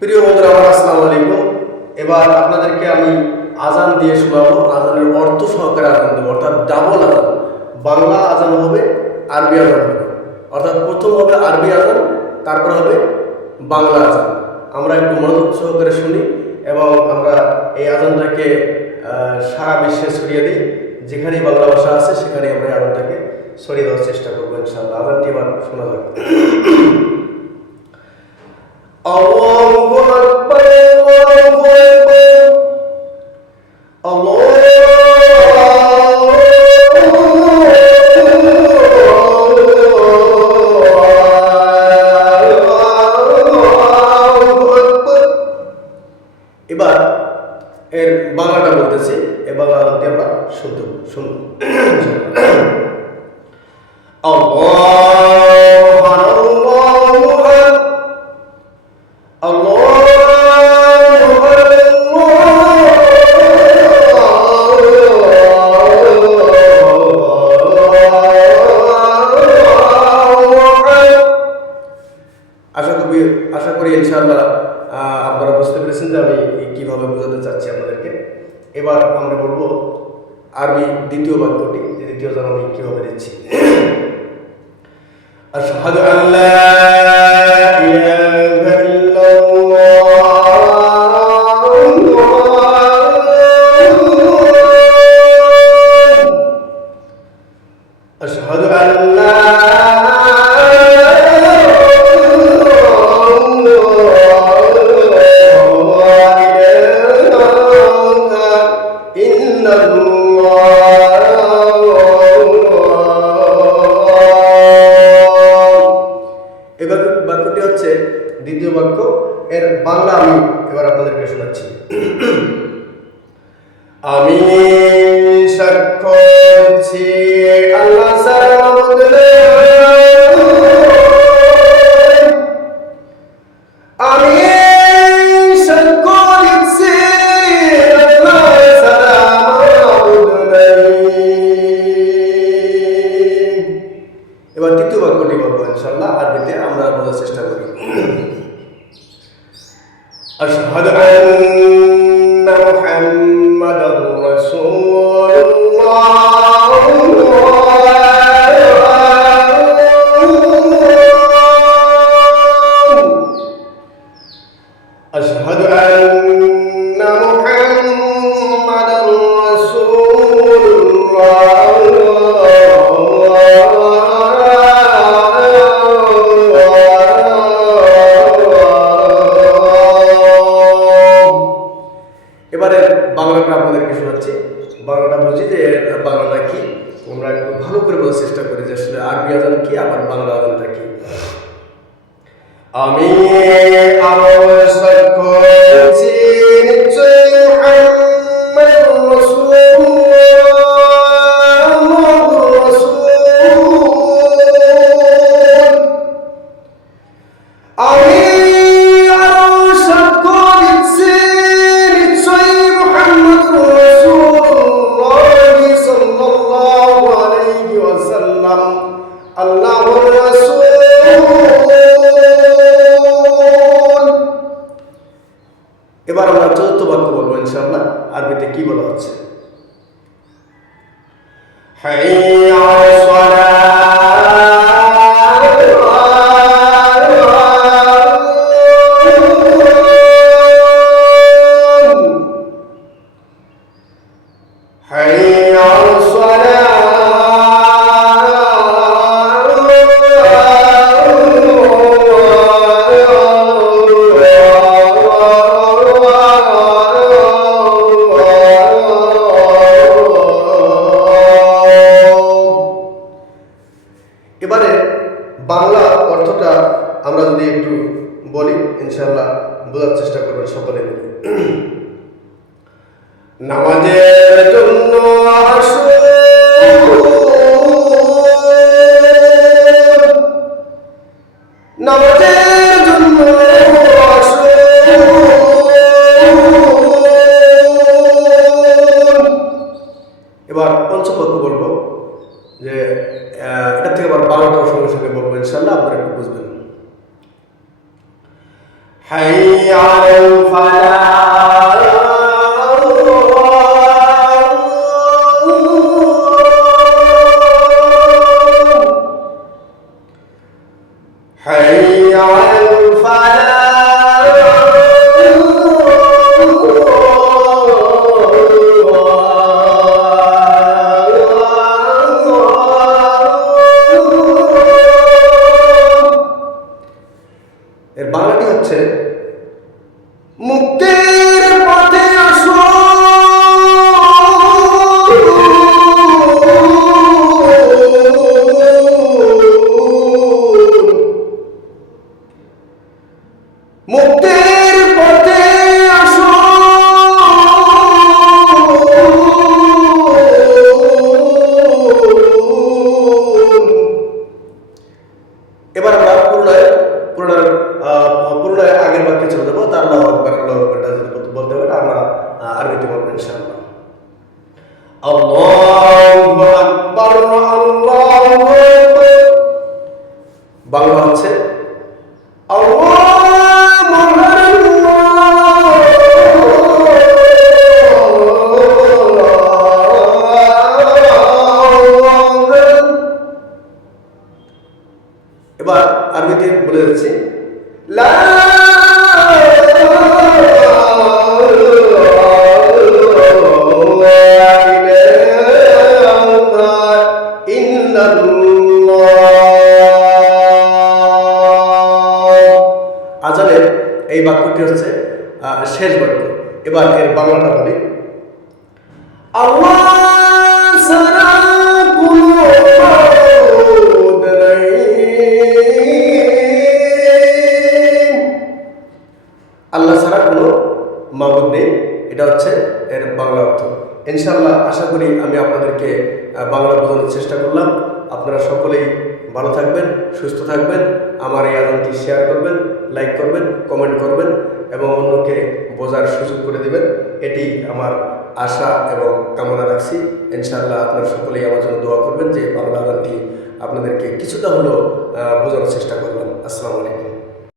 প্রিয় বন্ধুরা, আমার আসসালামু আলাইকুম। এবার আপনাদেরকে আমি আজান দিয়ে শোনাবো। আজানের অর্থ সহকারে আজান দেবো, অর্থাৎ ডাবল আজান। বাংলা আজান হবে আরবি আজান হবে। অর্থাৎ প্রথম হবে আরবি আজান, তারপর হবে বাংলা আজান। আমরা একটু মনোযোগ সহকারে শুনি এবং আমরা এই আজানটাকে সারা বিশ্বে ছড়িয়ে দিই। যেখানেই বাংলা ভাষা আছে সেখানে আমরা আজানটাকে ছড়িয়ে দেওয়ার চেষ্টা করব, ইনশাআল্লাহ। আজানটি এবার শোনা যাবে এবার এর বাংলাটা বলতেছি এ বাংলা আমরা শুনুন আশা করি আশা করি ইনশাআল্লাহ আহ, আপনারা বুঝতে পেরেছেন যে আমি কিভাবে বোঝাতে চাচ্ছি আপনাদেরকে এবার আমরা বলবো আরবি দ্বিতীয় বাক্যটি যে দ্বিতীয় জন আমি কিভাবে দিচ্ছি أشهد أن لا إله إلا الله أشهد أن لا দিচ্ছি এবারে বাংলাটা আপনাদেরকে শোনাচ্ছি। বাংলাটা বুঝি যে, বাংলাটা কি? তোমরা একটু ভালো করে বলার চেষ্টা করি যে আসলে আরবি আজান কি, আবার বাংলা আজানটা কি। আমি আমার এবার আমরা চতুর্থ বাক্য বলব ইনশাআল্লাহ। আরবিতে কি বলা হচ্ছে? حي অর্থটা আমরা যদি একটু বলি ইনশাল্লাহ বোঝার চেষ্টা করবেন সকলে নামাজের একটার থেকে আবার বারোটাও সঙ্গে সঙ্গে বলব ইনশাল্লাহ আপনারা একটু বুঝবেন। হাই আলাল ফালাহ আল্লাহু বাক্য এবার এর বাংলাটা বলি। আল্লাহ সারা ছাড়া কোনো মাবুদ নেই। এটা হচ্ছে এর বাংলা অর্থ। ইনশাল্লাহ আশা করি আমি আপনাদেরকে বাংলা বোঝানোর চেষ্টা করলাম। আপনারা সকলেই ভালো থাকবেন, সুস্থ থাকবেন। আমার এই আদানটি শেয়ার করবেন লাইক করবেন কমেন্ট করবেন। বোঝার সুযোগ করে দেবেন। এটি আমার আশা এবং কামনা রাখছি। ইনশাআল্লাহ আপনারা সকলেই আমার জন্য দোয়া করবেন যে বাংলা আদানটি আপনাদেরকে কিছুটা হলেও বোঝানোর চেষ্টা করবেন। আসসালামু আলাইকুম।